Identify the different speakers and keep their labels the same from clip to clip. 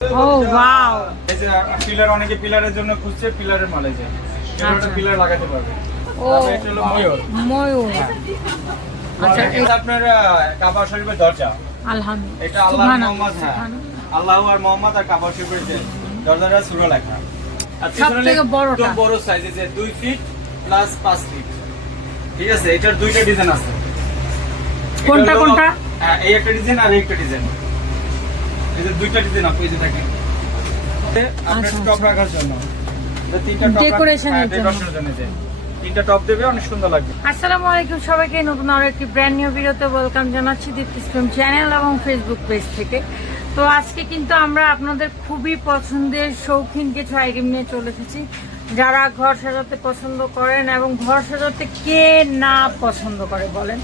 Speaker 1: ও wow
Speaker 2: এই যে pillar অনেকে পিলারের জন্য খুঁজছে পিলারের মাল এই যে
Speaker 1: আচ্ছা।
Speaker 2: পিলার লাগাতে পারবে।
Speaker 1: ও
Speaker 2: এটা হলো ময়ূর।
Speaker 1: ময়ূর। আচ্ছা
Speaker 2: এটা আপনার কাবা শরীফের দরজা।
Speaker 1: আলহামদুলিল্লাহ।
Speaker 2: এটা আল্লাহ মোহাম্মদ হ্যাঁ। আল্লাহ আর মোহাম্মদ আর কাবা শরীফের দরজাটা সুরা লেখা। আর
Speaker 1: সব বড়টা।
Speaker 2: বড় সাইজ আছে দুই ফিট প্লাস পাঁচ ফিট ঠিক আছে? এটার দুইটা ডিজাইন আছে।
Speaker 1: কোনটা কোনটা?
Speaker 2: হ্যাঁ, এই একটা ডিজাইন আর একটা ডিজাইন যে দুইটা ডিজাইন আপনি এই যে দেখেন। আপনার
Speaker 1: আচ্ছা,
Speaker 2: টপ
Speaker 1: আচ্ছা।
Speaker 2: রাখার জন্য। তিনটা টপ
Speaker 1: Decoration এর জন্য।
Speaker 2: ডেকোরেশনের জন্য তিনটা টপ দেবে অনেক সুন্দর লাগবে।
Speaker 1: আসসালামু আলাইকুম সবাইকে নতুন আরও একটি ব্র্যান্ড নিউ ভিডিওতে ওয়েলকাম জানাচ্ছি দীপ্তি স্ট্রিম চ্যানেল এবং ফেসবুক পেজ থেকে। তো আজকে কিন্তু আমরা আপনাদের খুবই পছন্দের শৌখিন কিছু আইটেম নিয়ে চলে এসেছি। যারা ঘর সাজাতে পছন্দ করেন এবং ঘর সাজাতে কে না পছন্দ করে বলেন।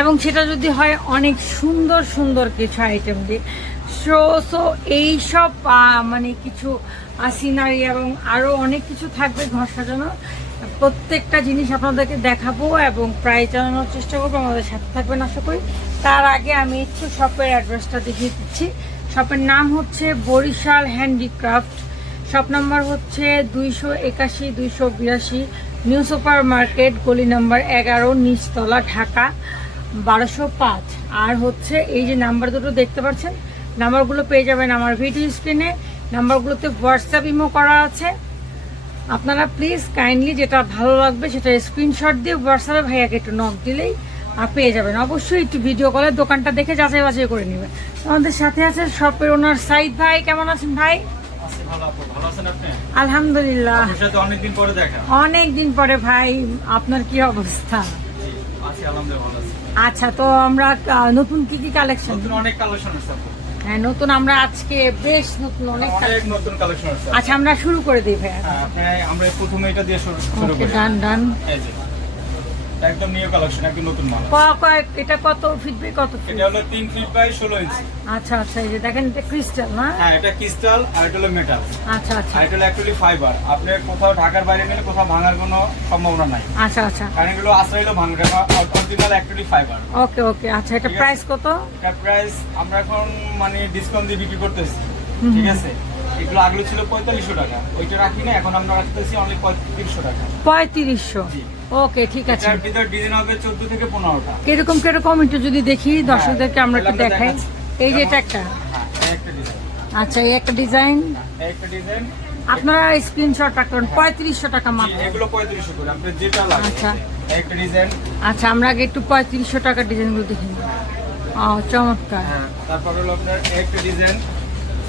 Speaker 1: এবং সেটা যদি হয় অনেক সুন্দর সুন্দর কিছু আইটেম দিয়ে। সো সো এইসব মানে কিছু সিনারি এবং আরও অনেক কিছু থাকবে ঘর সাজানো। প্রত্যেকটা জিনিস আপনাদেরকে দেখাবো এবং প্রায় জানানোর চেষ্টা করব, আমাদের সাথে থাকবেন আশা করি। তার আগে আমি একটু শপের অ্যাড্রেসটা দেখিয়ে দিচ্ছি। শপের নাম হচ্ছে বরিশাল হ্যান্ডিক্রাফট। শপ নাম্বার হচ্ছে দুইশো একাশি, দুইশো বিরাশি, নিউ সুপার মার্কেট, গলি নাম্বার এগারো, নিচতলা, ঢাকা, বারোশো পাঁচ। আর হচ্ছে এই যে নাম্বার দুটো দেখতে পাচ্ছেন নাম্বারগুলো পেয়ে যাবেন আমার ভিডিও স্ক্রিনে। নাম্বারগুলোতে হোয়াটসঅ্যাপ ইমো করা আছে। আপনারা প্লিজ কাইন্ডলি যেটা ভালো লাগবে সেটা স্ক্রিনশট দিয়ে হোয়াটসঅ্যাপে ভাইয়াকে একটু নক দিলেই আর পেয়ে যাবেন। অবশ্যই একটু ভিডিও কলে দোকানটা দেখে যাচাই বাছাই করে নেবেন। আমাদের সাথে আছে শপের ওনার সাইদ ভাই। কেমন আছেন ভাই? আলহামদুলিল্লাহ।
Speaker 2: অনেকদিন পরে
Speaker 1: ভাই আপনার কি অবস্থা? আচ্ছা তো আমরা নতুন কি কি কালেকশন
Speaker 2: অনেক কালেকশন।
Speaker 1: হ্যাঁ নতুন আমরা আজকে বেশ নতুন অনেক
Speaker 2: অনেক নতুন কালেকশন আছে।
Speaker 1: আচ্ছা আমরা শুরু করে দিই ভাইয়া।
Speaker 2: হ্যাঁ, আমরা প্রথমে এটা দিয়ে শুরু শুরু করি।
Speaker 1: ডান ডান
Speaker 2: এই যে। একদম নিউ কালেকশন একদম নতুন মাল
Speaker 1: ক- কয়েক এটা কত ফিট বাই কত ফিট
Speaker 2: এটা হলো তিন ফিট বাই ষোলো ইঞ্চি
Speaker 1: আচ্ছা আচ্ছা এই যে দেখেন এটা ক্রিস্টাল না?
Speaker 2: হ্যাঁ এটা ক্রিস্টাল আর এটা হলো মেটাল
Speaker 1: আচ্ছা আচ্ছা।
Speaker 2: আর এটা হলো অ্যাকচুয়ালি ফাইবার আপনি কোথাও ঢাকার বাইরে গেলে কোথাও ভাঙার কোনো সম্ভাবনা নাই।
Speaker 1: আচ্ছা আচ্ছা।
Speaker 2: কারণ এগুলো আশ্রয় হলো ভাঙবে original actually fibre
Speaker 1: okay okay আচ্ছা এটা প্রাইস কত?
Speaker 2: এটার প্রাইস আমরা এখন মানে ডিসকাউন্ট দিয়ে বিক্রি করতেছি। ঠিক আছে? এগুলো আগলো ছিল পঁয়তাল্লিশশো টাকা। ওইটা রাখি না এখন আমরা রাখতেছি অনলি পঁয়ত্রিশশো টাকা।
Speaker 1: পঁয়ত্রিশশো? ওকে ঠিক আছে।
Speaker 2: এটার ভিতর ডিজাইন হবে চোদ্দ থেকে পনেরোটা।
Speaker 1: কীরকম কীরকম একটু যদি দেখি দর্শকদেরকে আমরা একটু দেখাই। এই যে এটা একটা।
Speaker 2: হ্যাঁ
Speaker 1: আচ্ছা এই একটা ডিজাইন।
Speaker 2: একটা ডিজাইন।
Speaker 1: আপনারা স্ক্রিনশট রাখবেন পঁয়ত্রিশশো টাকা মাত্র।
Speaker 2: এগুলো পঁয়ত্রিশশো করে আপনার যেটা লাগে।
Speaker 1: আচ্ছা।
Speaker 2: একটা ডিজাইন।
Speaker 1: আচ্ছা আমরা আগে একটু পঁয়ত্রিশশো টাকার ডিজাইনগুলো দেখি ও চমৎকার।
Speaker 2: হ্যাঁ তারপর হলো আপনার একটা ডিজাইন।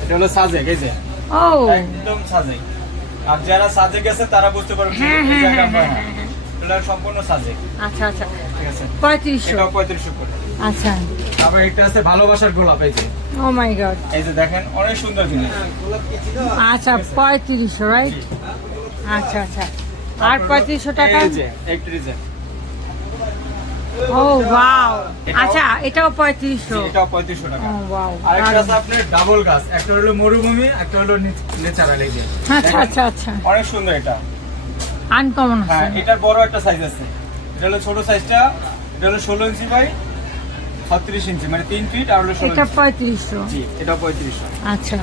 Speaker 2: এটা হলো সাজেক এই যে।
Speaker 1: ও।
Speaker 2: একদম সাজেক। আর যারা সাজে গেছে তারা বুঝতে পারবে
Speaker 1: হ্যাঁ, হ্যাঁ, হ্যাঁ, হ্যাঁ,
Speaker 2: হ্যাঁ। সম্পূর্ণ সাজেক।
Speaker 1: আচ্ছা আচ্ছা।
Speaker 2: ঠিক আছে?
Speaker 1: পঁয়ত্রিশশো।
Speaker 2: এটাও পঁয়ত্রিশশো করে।
Speaker 1: আচ্ছা।
Speaker 2: আবার একটা আছে ভালোবাসার গোলাপ এই যে।
Speaker 1: ও মাই গড
Speaker 2: এই যে দেখেন অনেক সুন্দর জিনিস।
Speaker 1: আচ্ছা পঁয়ত্রিশশো রাইট আচ্ছা আচ্ছা। আর পঁয়ত্রিশশো টাকা?
Speaker 2: এই যে একটা ডিজাইন
Speaker 1: ও ওয়াও আচ্ছা এটাও পঁয়ত্রিশশো।
Speaker 2: এটাও পঁয়ত্রিশশো টাকা।
Speaker 1: ও ওয়াও
Speaker 2: আরেকটা আছে আপনার ডাবল গাছ একটা হলো মরুভূমি একটা হলো নেচারাল এই
Speaker 1: আচ্ছা আচ্ছা আচ্ছা।
Speaker 2: অনেক সুন্দর এটা।
Speaker 1: আনকমন
Speaker 2: হ্যাঁ এটার বড় একটা সাইজ আছে। এটা হলো ছোট সাইজটা এটা হলো ষোলো ইঞ্চি বাই ছত্রিশ ইঞ্চি মানে তিন ফিট আর হলো ষোলো
Speaker 1: এটা
Speaker 2: ইঞ্চি।
Speaker 1: পঁয়ত্রিশশো।
Speaker 2: জি এটা
Speaker 1: আচ্ছা।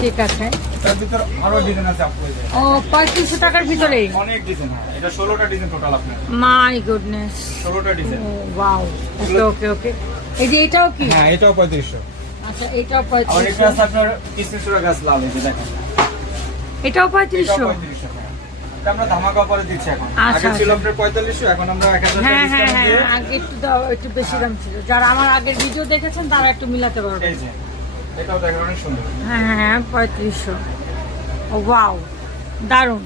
Speaker 1: ঠিক আছে।
Speaker 2: তার ভিতর আরও ডিজাইন আছে আপু
Speaker 1: ও পঁয়ত্রিশশো টাকার ভিতরে?
Speaker 2: অনেক ডিজাইন হ্যাঁ। এটা ষোলোটা ডিজাইন টোটাল আপনার।
Speaker 1: মাই গুডনেস
Speaker 2: ষোলোটা design
Speaker 1: oh wow okay okay okay. এই যে এটাও কি?
Speaker 2: হ্যাঁ এটাও পঁয়ত্রিশশো।
Speaker 1: আচ্ছা এটাও
Speaker 2: আবার একটা
Speaker 1: পঁয়ত্রিশশো
Speaker 2: আছে আপনার কৃষ্ণচূড়া গাছ লাল এই যে দেখেন।
Speaker 1: এটাও
Speaker 2: এটাও
Speaker 1: পঁয়ত্রিশশো
Speaker 2: পঁয়ত্রিশশো টাকা। এটা আমরা ধামাকা অফারে দিচ্ছি এখন।
Speaker 1: আচ্ছা,
Speaker 2: আগে ছিল
Speaker 1: আচ্ছা।
Speaker 2: আপনার পঁয়তাল্লিশশো এখন আমরা এক হাজার
Speaker 1: হ্যাঁ
Speaker 2: টাকা
Speaker 1: হ্যাঁ হ্যাঁ আগে একটু দাও একটু বেশি দাম ছিল। যারা আমার আগের ভিডিও দেখেছেন তারা একটু মিলাতে পারবে
Speaker 2: এই যে। এটাও দেখেন অনেক সুন্দর।
Speaker 1: হ্যাঁ হ্যাঁ হ্যাঁ পঁয়ত্রিশশো। ও ওয়াও দারুণ।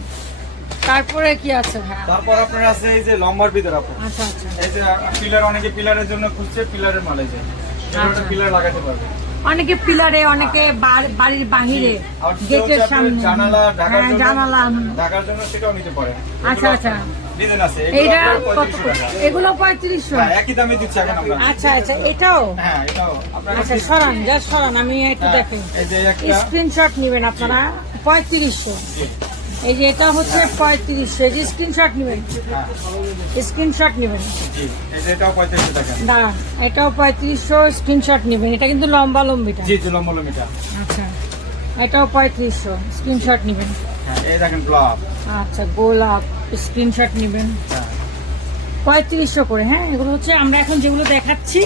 Speaker 1: তারপরে কি আছে হ্যাঁ
Speaker 2: তারপর আপনার আছে এই যে লম্বার ভিতর আপনার।
Speaker 1: আচ্ছা আচ্ছা।
Speaker 2: এই যে পিলার অনেকে পিলারের জন্য খুঁজছে পিলারের মাল এই যে
Speaker 1: আচ্ছা।
Speaker 2: পিলার লাগাতে পারবে।
Speaker 1: অনেকে পিলারে অনেকে বাড়ির বাহিরে গেটের সামনে।
Speaker 2: জানালা ঢাকার জন্য
Speaker 1: জানালা।
Speaker 2: ঢাকার জন্য সেটাও নিতে পারে
Speaker 1: আচ্ছা, আচ্ছা।
Speaker 2: ডিজাইন আছে
Speaker 1: এইটা
Speaker 2: এগুলো
Speaker 1: কত
Speaker 2: 3500 হ্যাঁ একই দামে দিচ্ছি এখন আমরা।
Speaker 1: আচ্ছা আচ্ছা এটাও?
Speaker 2: হ্যাঁ এটাও। আপনার
Speaker 1: আচ্ছা সরান যা সরান আমি একটু
Speaker 2: হ্যাঁ,
Speaker 1: দেখেন।
Speaker 2: এই যে একটা
Speaker 1: স্ক্রিনশট নেবেন আপনারা পঁয়ত্রিশশো।
Speaker 2: জি,
Speaker 1: এই যে এটা হচ্ছে পঁয়ত্রিশশো এই যে স্ক্রিনশট নেবেন। স্ক্রিনশট নেবেন।
Speaker 2: জি এই যে এটাও পঁয়ত্রিশশো টাকা।
Speaker 1: দাঁড়ান এটাও পঁয়ত্রিশশো স্ক্রিনশট নেবেন। এটা কিন্তু লম্বা লম্বিটা।
Speaker 2: জি জি লম্বা লম্বিটা।
Speaker 1: আচ্ছা এটাও পঁয়ত্রিশশো স্ক্রিনশট নেবেন।
Speaker 2: হ্যাঁ এই দেখেন গোলাপ।
Speaker 1: আচ্ছা গোলাপ। স্ক্রিনশট নেবেন। পঁয়ত্রিশশো করে হ্যাঁ? এগুলো হচ্ছে আমরা এখন যেগুলো দেখাচ্ছি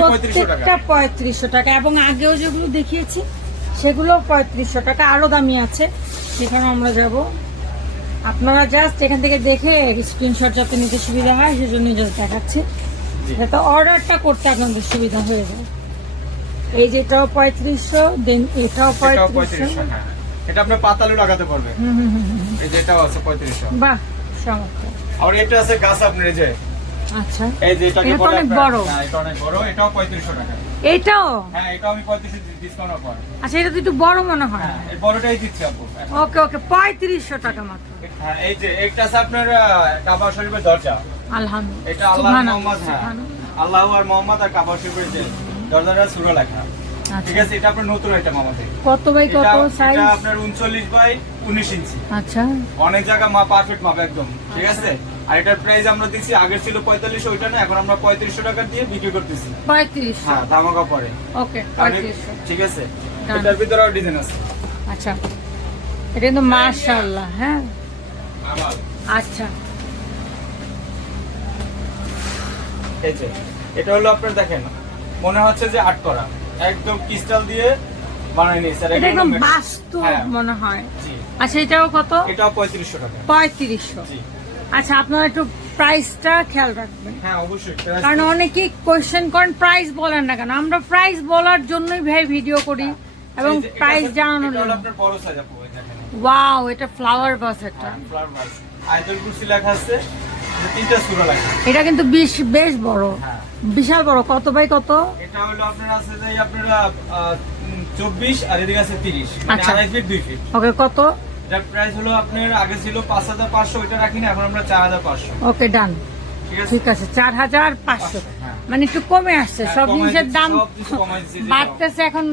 Speaker 1: প্রত্যেকটা পঁয়ত্রিশশো টাকা এবং আগেও যেগুলো দেখিয়েছি সেগুলো পঁয়ত্রিশশো টাকা আরও দামি আছে। সেখানে আমরা যাব। আপনারা জাস্ট এখান থেকে দেখে স্ক্রিনশট যাতে নিতে সুবিধা হয় সেজন্য জাস্ট দেখাচ্ছি। যাতে অর্ডারটা করতে আপনাদের সুবিধা হয়ে যায়। এই যেটাও পঁয়ত্রিশশো দেন এটাও পঁয়ত্রিশশো।
Speaker 2: এটা আপনার পাতালু লাগাতে পারবে।
Speaker 1: হুম হুম হুম হুম।
Speaker 2: এই যে এটাও আছে পঁয়ত্রিশশো।
Speaker 1: বাহ চমৎকার।
Speaker 2: আর এটা আছে গাছ আপনার যে।
Speaker 1: আচ্ছা।
Speaker 2: এই যে
Speaker 1: এটা অনেক বড়।
Speaker 2: হ্যাঁ এটা অনেক বড় এটাও পঁয়ত্রিশশো টাকা।
Speaker 1: এটাও?
Speaker 2: হ্যাঁ এটাও আমি পঁয়ত্রিশশো ডিসকাউন্ট অফার
Speaker 1: আচ্ছা এটা তো একটু বড় মনে হয়।
Speaker 2: হ্যাঁ এই বড়টাই দিচ্ছি আপু।
Speaker 1: ওকে ওকে পঁয়ত্রিশশো টাকা মাত্র।
Speaker 2: হ্যাঁ এই যে একটা আছে আপনার কাবা শরীফের দরজা।
Speaker 1: আলহামদুলিল্লাহ।
Speaker 2: এটা আল্লাহ মোহাম্মদ হ্যাঁ। আল্লাহ আর মোহাম্মদ আর কাবা শরীফের যে দরজাটা সুরা লেখা। ঠিক
Speaker 1: আচ্ছা
Speaker 2: আছে এটা আপনার নতুন আইটেম আমাদের।
Speaker 1: কত বাই কত সাইজ
Speaker 2: এটা আপনার উনচল্লিশ বাই উনিশ ইঞ্চি।
Speaker 1: আচ্ছা।
Speaker 2: অনেক জায়গা মা পারফেক্ট মাপ একদম। ঠিক আছে? আর এটার প্রাইস আমরা দিচ্ছি আগের ছিল পঁয়তাল্লিশশো ওইটা না এখন আমরা পঁয়ত্রিশশো টাকা দিয়ে বিক্রি করতেছি।
Speaker 1: পঁয়ত্রিশ।
Speaker 2: হ্যাঁ ধামাকা পরে
Speaker 1: ওকে
Speaker 2: ঠিক আছে? এটার ভিতরে আরও ডিজাইন আছে।
Speaker 1: আচ্ছা। এটা কিন্তু মাশাআল্লাহ হ্যাঁ? আচ্ছা।
Speaker 2: এই যে এটা হলো আপনার দেখেন মনে হচ্ছে যে আর্ট করা। একদম ক্রিস্টাল দিয়ে বানাই নিয়েছে। আর
Speaker 1: এটা
Speaker 2: এটা
Speaker 1: একদম বাস্তব
Speaker 2: হ্যাঁ,
Speaker 1: মনে হয়। আচ্ছা এটাও কত?
Speaker 2: এটাও পঁয়ত্রিশশো টাকা।
Speaker 1: পঁয়ত্রিশশো।
Speaker 2: জি।
Speaker 1: আচ্ছা আপনারা একটু প্রাইসটা খেয়াল রাখবেন।
Speaker 2: হ্যাঁ অবশ্যই।
Speaker 1: কারণ অনেকেই কোয়েশ্চেন করেন প্রাইস বলেন না কেন? আমরা প্রাইস বলার জন্যই ভাই ভিডিও করি এবং
Speaker 2: এই
Speaker 1: প্রাইস জানানোর জন্য।
Speaker 2: আপনার বড় সাইজ আপু দেখেন।
Speaker 1: ওয়াও এটা ফ্লাওয়ার বাস এটা।
Speaker 2: ফ্লাওয়ার ভাস আয়তল কুরসি লেখা আছে। তিনটা সূরা লেখা
Speaker 1: এটা কিন্তু বেশ বেশ বড়।
Speaker 2: হ্যাঁ।
Speaker 1: বিশাল বড়। কত বাই কত?
Speaker 2: এটা হলো আপনার আছে যে আপনারা চব্বিশ আর এদিকে আছে তিরিশ। মানে
Speaker 1: আচ্ছা।
Speaker 2: আড়াই ফিট দুই ফিট
Speaker 1: ওকে কত?
Speaker 2: এটার প্রাইস হলো আপনার আগে ছিল পাঁচ হাজার পাঁচশো ওইটা রাখি না এখন আমরা চার হাজার পাঁচশো।
Speaker 1: ওকে ডান।
Speaker 2: ঠিক আছে?
Speaker 1: ঠিক আছে চার হাজার পাঁচশো।
Speaker 2: হ্যাঁ।
Speaker 1: মানে একটু কমে আসছে
Speaker 2: হ্যাঁ,
Speaker 1: সব জিনিসের দাম বাড়তেছে এখন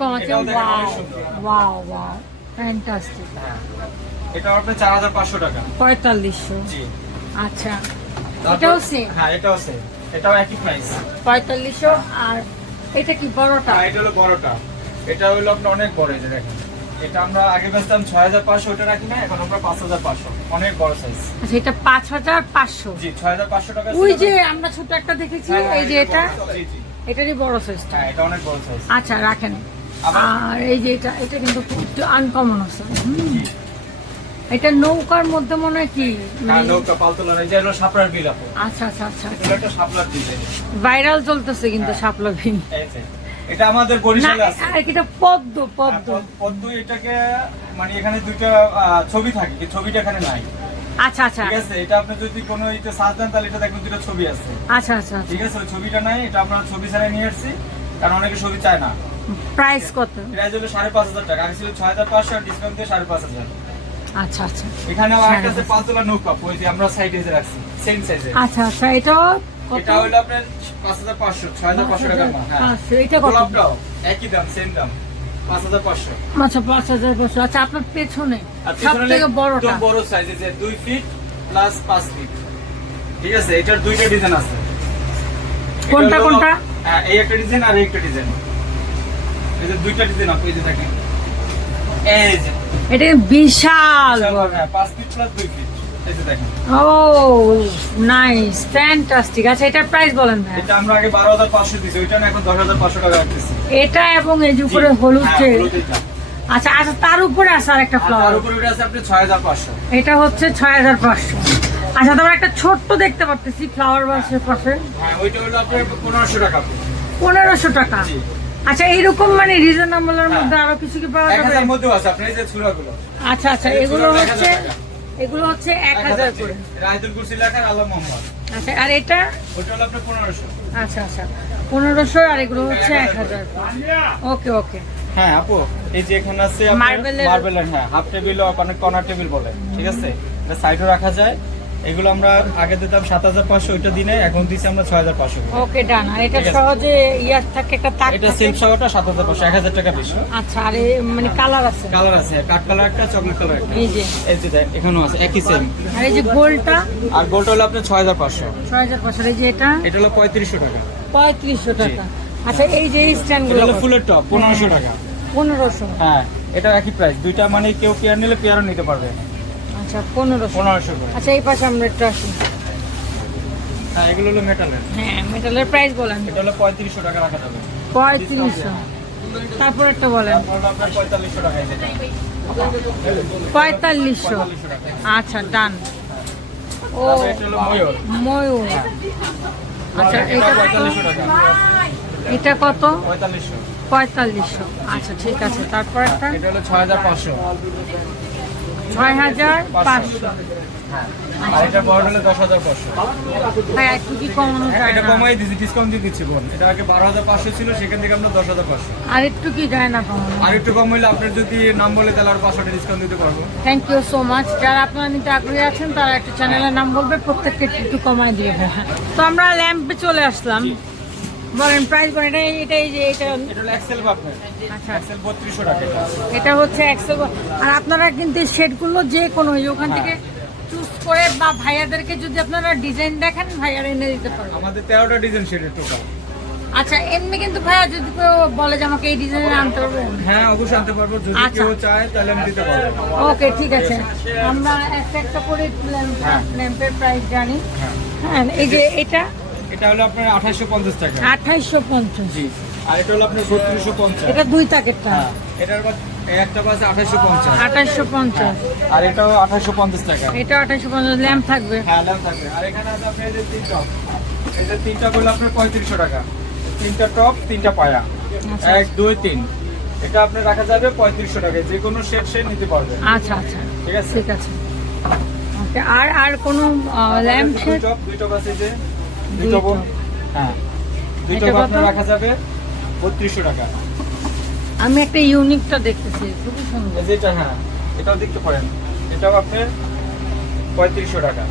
Speaker 1: কমাচ্ছে। Wow wow wow. ফ্যান্টাস্টিক
Speaker 2: এটা আপনার চার হাজার পাঁচশো টাকা।
Speaker 1: পঁয়তাল্লিশশো।
Speaker 2: জি।
Speaker 1: আচ্ছা। এটাও সেম
Speaker 2: হ্যাঁ এটাও সেম এটাও একই প্রাইস
Speaker 1: পঁয়তাল্লিশশো আর এটা কি বড়টা?
Speaker 2: হ্যাঁ এটা হলো বড়টা। এটা হলো আপনার অনেক বড় যে দেখেন। এটা আমরা আগে বেচতাম ছয় হাজার পাঁচশো ওটা রাখি না এখন আমরা পাঁচ হাজার পাঁচশো। অনেক বড় সাইজ
Speaker 1: আচ্ছা এটা পাঁচ হাজার পাঁচশো?
Speaker 2: জি ছয় হাজার পাঁচশো টাকা
Speaker 1: ওই যে আমরা ছোট একটা দেখেছি
Speaker 2: হ্যাঁ, হ্যাঁ,
Speaker 1: এই যে এটা। এটারই বড় সাইজটা
Speaker 2: হ্যাঁ এটা অনেক বড় সাইজ
Speaker 1: আচ্ছা রাখেন। আর এই যে এটা এটা কিন্তু একটু আনকমন আছে। হুম। এটা নৌকার মধ্যে মনে হয় কি?
Speaker 2: হ্যাঁ নৌকা পালতোলা না এটা হলো সাপড়ার বিল আপু।
Speaker 1: আচ্ছা আচ্ছা আচ্ছা
Speaker 2: এটা একটা সাপলার বিল।
Speaker 1: ভাইরাল চলতেছে কিন্তু
Speaker 2: হ্যাঁ।
Speaker 1: শাপলা ভিন
Speaker 2: এটা আমাদের বরিশালে আছে।
Speaker 1: আর এটা পদ্ম পদ্ম।
Speaker 2: হ্যাঁ, পদ্ম এটাকে মানে এখানে আহ, ছবি থাকে এই ছবিটা এখানে নাই।
Speaker 1: আচ্ছা আচ্ছা।
Speaker 2: ঠিক আছে এটা আপনি যদি কোনো ইতে সার্চ দেন তাহলে এটা দেখবেন দুটো ছবি আছে।
Speaker 1: আচ্ছা আচ্ছা
Speaker 2: ঠিক আছে ওই ছবিটা নাই এটা আমরা ছবি ছাড়া নিয়ে আসছি কারণ অনেকে ছবি চায় না।
Speaker 1: প্রাইস কত?
Speaker 2: প্রাইস হলো সাড়ে পাঁচ হাজার টাকা আগে ছিল ছয় হাজার পাঁচশো ডিসকাউন্ট দিয়ে সাড়ে পাঁচ হাজার।
Speaker 1: আচ্ছা আচ্ছা।
Speaker 2: এখানে আবার একটা আছে পাঁচতলা নৌকা ওই যে আমরা সাইডে যে রাখছি সেম সাইজে
Speaker 1: আচ্ছা আচ্ছা কত?
Speaker 2: এটা হলো আপনার পাঁচ হাজার পাঁচশো ছয় হাজার পাঁচশো টাকার মাল হ্যাঁ।
Speaker 1: এটা কত?
Speaker 2: গোলাপটাও একই দাম সেম দাম
Speaker 1: আচ্ছা আচ্ছা আপনার পেছনে বড়টা?
Speaker 2: বড় সাইজ দুই ফিট প্লাস পাঁচ ফিট ঠিক আছে এটার দুইটা ডিজাইন আছে।
Speaker 1: কোনটা কোনটা?
Speaker 2: হ্যাঁ, এই একটা ডিজাইন আর এই একটা ডিজাইন এই যে দুইটা ডিজাইন আপনি এই যে দেখেন। যে
Speaker 1: এটা বিশাল
Speaker 2: হ্যাঁ পাঁচ ফিট প্লাস দুই ফিট এই যে দেখেন।
Speaker 1: ও নাইস ফ্যান্টাস্টিক আচ্ছা এটার প্রাইস বলেন ভাই।
Speaker 2: এটা আমরা আগে ওইটা এখন টাকা রাখতেছি।
Speaker 1: এটা এবং এই যে উপরে হলুদ
Speaker 2: হ্যাঁ,
Speaker 1: যে আচ্ছা আচ্ছা তার উপরে আছে আর একটা
Speaker 2: তার
Speaker 1: ফ্লাওয়ার
Speaker 2: উপরে আছে আপনি ছয় হাজার পাঁচশো।
Speaker 1: এটা হচ্ছে ছয় হাজার পাঁচশো। আচ্ছা একটা ছোট্ট দেখতে পাচ্ছি ফ্লাওয়ার বাসের পাশে।
Speaker 2: হ্যাঁ ওইটা হলো আপনার পনেরোশো টাকা।
Speaker 1: পনেরোশো টাকা।
Speaker 2: জি।
Speaker 1: আচ্ছা এইরকম মানে রিজনেবলের
Speaker 2: হ্যাঁ।
Speaker 1: মধ্যে আরও কিছু কি পাওয়া যাবে?
Speaker 2: মধ্যেও আছে আপনার এই যে চূড়াগুলো।
Speaker 1: আচ্ছা আচ্ছা এগুলো হচ্ছে এগুলো হচ্ছে এক হাজার করে।
Speaker 2: রায়দুল কুরসি লেখার আল্লাহ মোহাম্মদ।
Speaker 1: আচ্ছা আর এটা?
Speaker 2: হলো আপনার পনেরোশো।
Speaker 1: আচ্ছা আচ্ছা পনেরোশো আর এগুলো হচ্ছে এক হাজার ওকে ওকে।
Speaker 2: হ্যাঁ আপু এই যে এখানে আছে
Speaker 1: Marble-এর-
Speaker 2: মার্বেলের হ্যাঁ হাফ টেবিল মানে কর্নার টেবিল বলে ঠিক আছে? এটা সাইডও রাখা যায়। এগুলো আমরা আগে দিতাম সাত হাজার পাঁচশো ওইটা দিনে এখন দিচ্ছি আমরা ছয় হাজার পাঁচশো।
Speaker 1: ওকে ডান। আর এটা সহজে ইয়ার থাকে একটা তাক
Speaker 2: এটা। সিল্ক সহটা সাত হাজার পাঁচশো এক হাজার টাকা বেশি
Speaker 1: আচ্ছা আর মানে কালার আছে?
Speaker 2: কালার আছে কাঠ কালার একটা চকলেট কালার একটা।
Speaker 1: এই যে।
Speaker 2: এই যে এখানেও আছে একই সেম
Speaker 1: আর এই যে গোলটা?
Speaker 2: আর গোলটা হলো আপনার ছয় হাজার পাঁচশো।
Speaker 1: ছয় হাজার পাঁচশো এই যে এটা?
Speaker 2: এটা হলো পঁয়ত্রিশশো টাকা।
Speaker 1: পঁয়ত্রিশশো টাকা। আচ্ছা এই যে স্ট্যান্ডগুলো
Speaker 2: হলো ফুলের টপ পনেরোশো টাকা।
Speaker 1: পনেরোশো।
Speaker 2: হ্যাঁ এটা একই প্রাইস দুইটা মানে কেউ পেয়ার নিলে পেয়ারও নিতে পারবে।
Speaker 1: আচ্ছা পনেরোশো।
Speaker 2: পনেরোশো
Speaker 1: আচ্ছা এই পাশে আমরা একটু আসি।
Speaker 2: হ্যাঁ এগুলো হলো মেটালের
Speaker 1: হ্যাঁ মেটালের প্রাইস বলেন।
Speaker 2: এটা হলো পঁয়ত্রিশশো টাকা রাখা যাবে।
Speaker 1: পঁয়ত্রিশশো। তারপর একটা বলেন।
Speaker 2: পঁয়তাল্লিশশো টাকা
Speaker 1: পঁয়তাল্লিশশো। আচ্ছা ডান ও
Speaker 2: ময়ূর।
Speaker 1: ময়ূর। আচ্ছা
Speaker 2: এটা
Speaker 1: এটা কত?
Speaker 2: পঁয়তাল্লিশশো।
Speaker 1: পঁয়তাল্লিশশো। আচ্ছা ঠিক আছে তারপর একটা?
Speaker 2: এটা হলো ছয় হাজার পাঁচশো।
Speaker 1: ছয় হাজার পাঁচশো।
Speaker 2: আর এটা বড় হলো দশ হাজার পাঁচশো।
Speaker 1: ভাই একটু কি কমানো
Speaker 2: হ্যাঁ,
Speaker 1: যায়
Speaker 2: এটা কমাই ডিসকাউন্ট দিয়ে দিচ্ছি বোন। এটা আগে বারো হাজার পাঁচশো ছিল সেখান থেকে আমরা দশ হাজার পাঁচশো।
Speaker 1: আর একটু কি যায় না কমানো
Speaker 2: আর একটু কম হলে আপনার যদি নাম বলে তাহলে আর পাঁচশো ডিসকাউন্ট দিতে পারব।
Speaker 1: থ্যাংক ইউ সো মাচ যারা আপনারা নিতে আগ্রহী আছেন তারা একটা চ্যানেলের নাম বলবে প্রত্যেককে একটু কমায় দিয়ে তো আমরা ল্যাম্পে চলে আসলাম। বলেন প্রাইস বলেন এটা এটা এই যে এটা
Speaker 2: এটা হলো এক্সেল আপনার
Speaker 1: আচ্ছা।
Speaker 2: এক্সেল বত্রিশশো টাকা এটা।
Speaker 1: হচ্ছে একশো আর আপনারা কিন্তু শেডগুলো যে কোনো ওখান থেকে চুজ করে বা ভাইয়াদেরকে যদি আপনারা ডিজাইন দেখেন ভাইয়ারা এনে দিতে পারবেন
Speaker 2: আমাদের তেরোটা ডিজাইন শেডের টোটাল
Speaker 1: আচ্ছা এমনি কিন্তু ভাইয়া যদি কেউ বলে যে আমাকে এই ডিজাইনে আনতে পারব।
Speaker 2: হ্যাঁ অবশ্যই আনতে পারব। যদি
Speaker 1: আচ্ছা।
Speaker 2: কেউ চায় তাহলে আমি দিতে পারব।
Speaker 1: ওকে ঠিক আছে। আমরা একটা একটা করে
Speaker 2: হ্যাঁ।
Speaker 1: ল্যাম্পের প্রাইস জানি।
Speaker 2: হ্যাঁ।
Speaker 1: হ্যাঁ এই যে এটা
Speaker 2: এটা হলো আপনার আঠাশশো পঞ্চাশ টাকা।
Speaker 1: আঠাইশশো পঞ্চাশ।
Speaker 2: জি আর এটা হলো আপনার বত্রিশশো পঞ্চাশ।
Speaker 1: এটা দুই প্যাকেটটা
Speaker 2: এটার বাদ একটা পঞ্চাশ।
Speaker 1: আঠাইশশো পঞ্চাশ।
Speaker 2: আর এটাও আঠাশশো পঞ্চাশ টাকা।
Speaker 1: এটা আঠাইশশো পঞ্চাশ ল্যাম্প থাকবে।
Speaker 2: হ্যাঁ ল্যাম্প থাকবে। আর এখানে আছে আপনার এই যে তিন টপ। এই যে তিনটা করলে আপনার পঁয়ত্রিশশো টাকা। তিনটা টপ তিনটা পায়া।
Speaker 1: আচ্ছা।
Speaker 2: এক দুই তিন। এটা আপনার রাখা যাবে পঁয়ত্রিশশো টাকায় যে কোনো শেড সে নিতে পারবে।
Speaker 1: আচ্ছা আচ্ছা।
Speaker 2: ঠিক আছে?
Speaker 1: ঠিক আছে। আর আর কোনো ল্যাম্প
Speaker 2: টপ দুই টপ আছে যে দুই। হ্যাঁ। দুই
Speaker 1: এটা
Speaker 2: আপনার রাখা যাবে বত্রিশশো টাকা।
Speaker 1: আমি একটা ইউনিকটা দেখতেছি খুবই সুন্দর।
Speaker 2: যেটা হ্যাঁ এটাও দেখতে পারেন। এটাও আপনার পঁয়ত্রিশশো টাকা।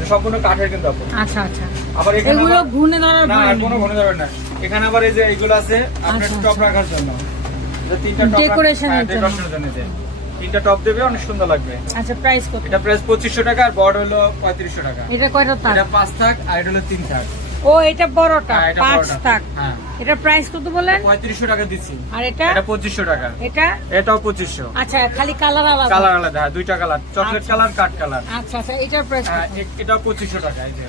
Speaker 2: এই সম্পূর্ণ কাঠের কিন্তু আপনি
Speaker 1: আচ্ছা আচ্ছা।
Speaker 2: আবার এখানে
Speaker 1: এগুলো ঘুনে ধরার
Speaker 2: না আর কোনো
Speaker 1: নেই।
Speaker 2: ঘন না এখানে আবার এই যে এইগুলো আছে আপনার
Speaker 1: আচ্ছা,
Speaker 2: টপ
Speaker 1: আচ্ছা।
Speaker 2: রাখার জন্য। তিনটা টপ
Speaker 1: জন্য।
Speaker 2: ডেকোরেশনের জন্য তিনটা টপ দেবে অনেক সুন্দর লাগবে।
Speaker 1: আচ্ছা প্রাইস কত?
Speaker 2: এটা প্রাইস পঁচিশশো টাকা আর বড় হলো পঁয়ত্রিশশো টাকা।
Speaker 1: এটা কয়টা তাক
Speaker 2: এটা পাঁচ থাক আর এটা হলো তিন থাক।
Speaker 1: ও এটা বড়টা
Speaker 2: হ্যাঁ,
Speaker 1: পাঁচ। তাক
Speaker 2: হ্যাঁ।
Speaker 1: এটা প্রাইস কত বলেন?
Speaker 2: পঁয়ত্রিশশো টাকা দিচ্ছি।
Speaker 1: আর এটা?
Speaker 2: এটা পঁচিশশো টাকা।
Speaker 1: এটা?
Speaker 2: এটাও পঁচিশশো।
Speaker 1: আচ্ছা খালি কালার আলাদা।
Speaker 2: কালার আলাদা হ্যাঁ দুইটা কালার চকলেট। কালার কাঠ কালার
Speaker 1: আচ্ছা আচ্ছা এটার প্রাইস
Speaker 2: এ- এটাও পঁচিশশো টাকা এই যে।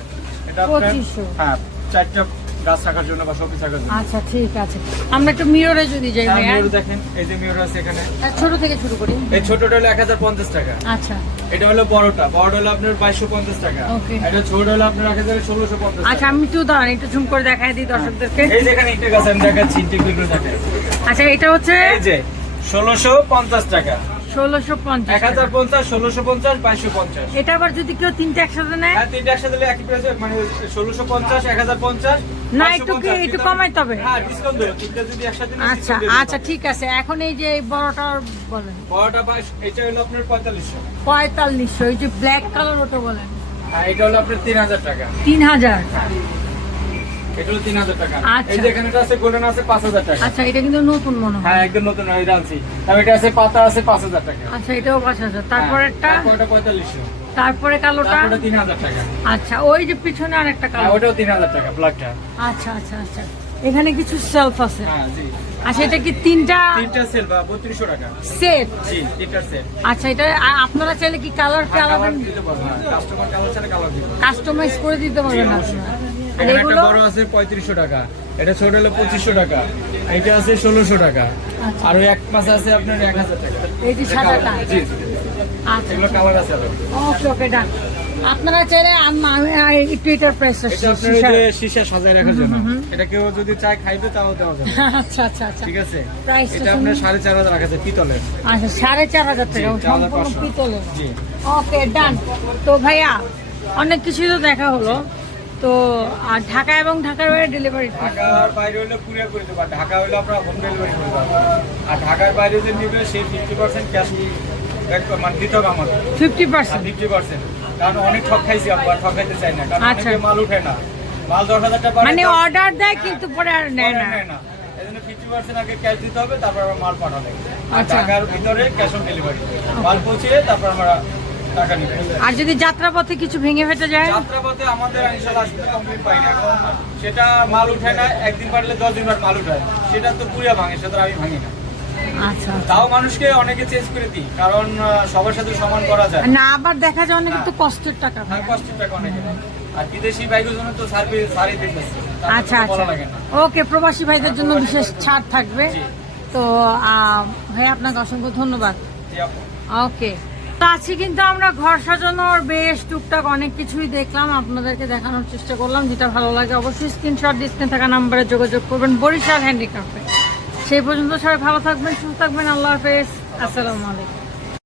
Speaker 2: এটা
Speaker 1: 2500
Speaker 2: হ্যাঁ চারটা গাছ রাখার জন্য বা শপিস রাখার জন্য।
Speaker 1: আচ্ছা ঠিক আছে। আমরা একটু মিররে যদি যাই
Speaker 2: হ্যাঁ,
Speaker 1: ভাইয়া।
Speaker 2: মিরর দেখেন এই যে মিরর আছে এখানে।
Speaker 1: হ্যাঁ, ছোট থেকে শুরু করি।
Speaker 2: এই ছোটটা হলো এক হাজার পঞ্চাশ টাকা।
Speaker 1: আচ্ছা।
Speaker 2: এটা হলো বড়টা। বড় হলো আপনার বাইশশো পঞ্চাশ টাকা।
Speaker 1: Okay.
Speaker 2: এটা ছোট হলো আপনার এক হাজার ষোলোশো পঞ্চাশ
Speaker 1: আচ্ছা আমি একটু দাঁড়ান একটু ঝুম করে দেখাই দিই দর্শকদেরকে।
Speaker 2: এই যে এখানে ইন্টেক আছে আমি দেখাচ্ছি ইন্টেকগুলো দেখেন।
Speaker 1: আচ্ছা এটা হচ্ছে
Speaker 2: এই যে ষোলোশো পঞ্চাশ টাকা।
Speaker 1: ষোলোশো পঞ্চাশ
Speaker 2: এক হাজার পঞ্চাশ ষোলোশো পঞ্চাশ বাইশশো পঞ্চাশ।
Speaker 1: এটা আবার যদি কেউ তিনটে একসাথে নেয়?
Speaker 2: হ্যাঁ তিনটা একসাথে দিলে একই প্রাইসে মানে ষোলোশো পঞ্চাশ এক হাজার পঞ্চাশ
Speaker 1: না, একটু কি- একটু কমাইতে হবে?
Speaker 2: হ্যাঁ ডিসকাউন্ট দেবো। তিনটা যদি একসাথে
Speaker 1: আচ্ছা। আচ্ছা ঠিক আছে। এখন এই যে বড়টা বলেন।
Speaker 2: বড়টা বাইশ এটা হলো আপনার পঁয়তাল্লিশশো।
Speaker 1: পঁয়তাল্লিশশো এই যে ব্ল্যাক কালার ওটা বলেন।
Speaker 2: হ্যাঁ এটা হলো আপনার তিন হাজার টাকা।
Speaker 1: তিন হাজার?
Speaker 2: এটা হলো টাকা। এই যে এখানে আছে গোল্ডেন আছে পাঁচ হাজার টাকা।
Speaker 1: আচ্ছা এটা কিন্তু নতুন মনে হয়।
Speaker 2: হ্যাঁ একদম নতুন এটা আনছি তারপর এটা আছে পাতা আছে পাঁচ হাজার টাকা।
Speaker 1: আচ্ছা এটাও পাঁচ হাজার। তারপর
Speaker 2: হ্যাঁ,
Speaker 1: একটা
Speaker 2: তারপর ওটা পঁয়তাল্লিশশো।
Speaker 1: তারপরে কালোটা?
Speaker 2: তারপর তিন হাজার টাকা।
Speaker 1: আচ্ছা ওই যে পিছনে আরেকটা
Speaker 2: হ্যাঁ
Speaker 1: কালো
Speaker 2: ওটাও তিন হাজার টাকা ব্ল্যাকটা
Speaker 1: আচ্ছা আচ্ছা আচ্ছা। এখানে কিছু সেলফ আছে।
Speaker 2: হ্যাঁ জি।
Speaker 1: আচ্ছা এটা কি তিনটা?
Speaker 2: তিনটা সেল বা বত্রিশশো টাকা।
Speaker 1: সেট
Speaker 2: জি তিনটা সেল
Speaker 1: আচ্ছা এটা আপনারা চাইলে কি কালার আলাদা
Speaker 2: কালার কাস্টমার কালার ছাড়া কালার দিব
Speaker 1: কাস্টমাইজ করে দিতে পারবেন আপনারা। আর
Speaker 2: একটা বড় আছে পঁয়ত্রিশশো টাকা এটা ছোট হলো পঁচিশশো টাকা এটা আছে ষোলোশো টাকা
Speaker 1: আচ্ছা।
Speaker 2: আর ওই এক মাস আছে আপনার এক হাজার টাকা।
Speaker 1: এই যে সাদাটা
Speaker 2: জি
Speaker 1: আচ্ছা।
Speaker 2: এগুলো কালার আছে
Speaker 1: ওকে ওকে ডান আপনারা চাইলে একটু এটার প্রাইস
Speaker 2: সীসা সাজায় রাখার জন্য। এটা কেউ যদি চায় খাইবে তাও দেওয়া যাবে।
Speaker 1: আচ্ছা আচ্ছা আচ্ছা।
Speaker 2: ঠিক আছে?
Speaker 1: টা
Speaker 2: এটা আপনার। সাড়ে চার হাজার রাখা যায় পিতলের
Speaker 1: আচ্ছা সাড়ে চার হাজার টাকা সম্পূর্ণ পিতলের
Speaker 2: জি।
Speaker 1: ওকে ডান তো ভাইয়া অনেক কিছুই তো দেখা হলো। তো আর ঢাকা এবং ঢাকার বাইরে ডেলিভারি
Speaker 2: ঢাকার বাইরে হলে কুরিয়ার করে দেবো আর ঢাকা হলে আমরা হোম ডেলিভারি করে দেবো আর ঢাকার বাইরে যে নিবে সেই ফিফটি পার্সেন্ট ক্যাশ মানে দিতে হবে
Speaker 1: ফিফটি পার্সেন্ট
Speaker 2: ফিফটি পার্সেন্ট কারণ অনেক ঠক খাইছি ঠকাইতে চাই না। কারণ
Speaker 1: আচ্ছা।
Speaker 2: অনেকে মাল উঠে না। মাল দশ হাজার টাকা
Speaker 1: মানে অর্ডার দেয় কিন্তু পরে আর নেয় না।
Speaker 2: নেয় ফিফটি পার্সেন্ট আগে ক্যাশ দিতে হবে তারপর আমরা মাল আর
Speaker 1: আচ্ছা।
Speaker 2: ঢাকার ভিতরে ক্যাশ অন ডেলিভারি মাল পৌঁছে তারপর আমরা টাকা নিবে।
Speaker 1: আর যদি যাত্রাপথে কিছু ভেঙে ফেটে যায়?
Speaker 2: যাত্রাপথে আমাদের ইনশাল্লাহ আসলে কমপ্লিট পাইনি এখন সেটা মাল উঠায় না একদিন পারলে দশ দিনবার মাল উঠায়। সেটা তো পুরিয়া ভাঙে সেটা তো আমি ভাঙি না।
Speaker 1: আচ্ছা।
Speaker 2: তাও মানুষকে অনেকে চেঞ্জ করে দিই কারণ সবার সাথে সমান করা যায়।
Speaker 1: না আবার দেখা যায় অনেক তো কষ্টের টাকা
Speaker 2: আর কষ্টের টাকা অনেকে আর বিদেশি বাইকের জন্য তো সার্ভিস সারি দিতেছে
Speaker 1: আচ্ছা আচ্ছা। ওকে প্রবাসী ভাইদের জন্য বিশেষ ছাড় থাকবে। তো ভাই আপনাকে অসংখ্য ধন্যবাদ। ওকে। আজকে কিন্তু আমরা ঘর সাজানোর বেশ টুকটাক অনেক কিছুই দেখলাম। আপনাদেরকে দেখানোর চেষ্টা করলাম, যেটা ভালো লাগে অবশ্যই স্ক্রিনশট ডিসক্রিন থাকা নাম্বারে যোগাযোগ করবেন, বরিশাল হ্যান্ডিক্রাফ্টে সেই পর্যন্ত সবাই ভালো থাকবেন, সুস্থ থাকবেন, আল্লাহ হাফেজ। আসসালামু আলাইকুম।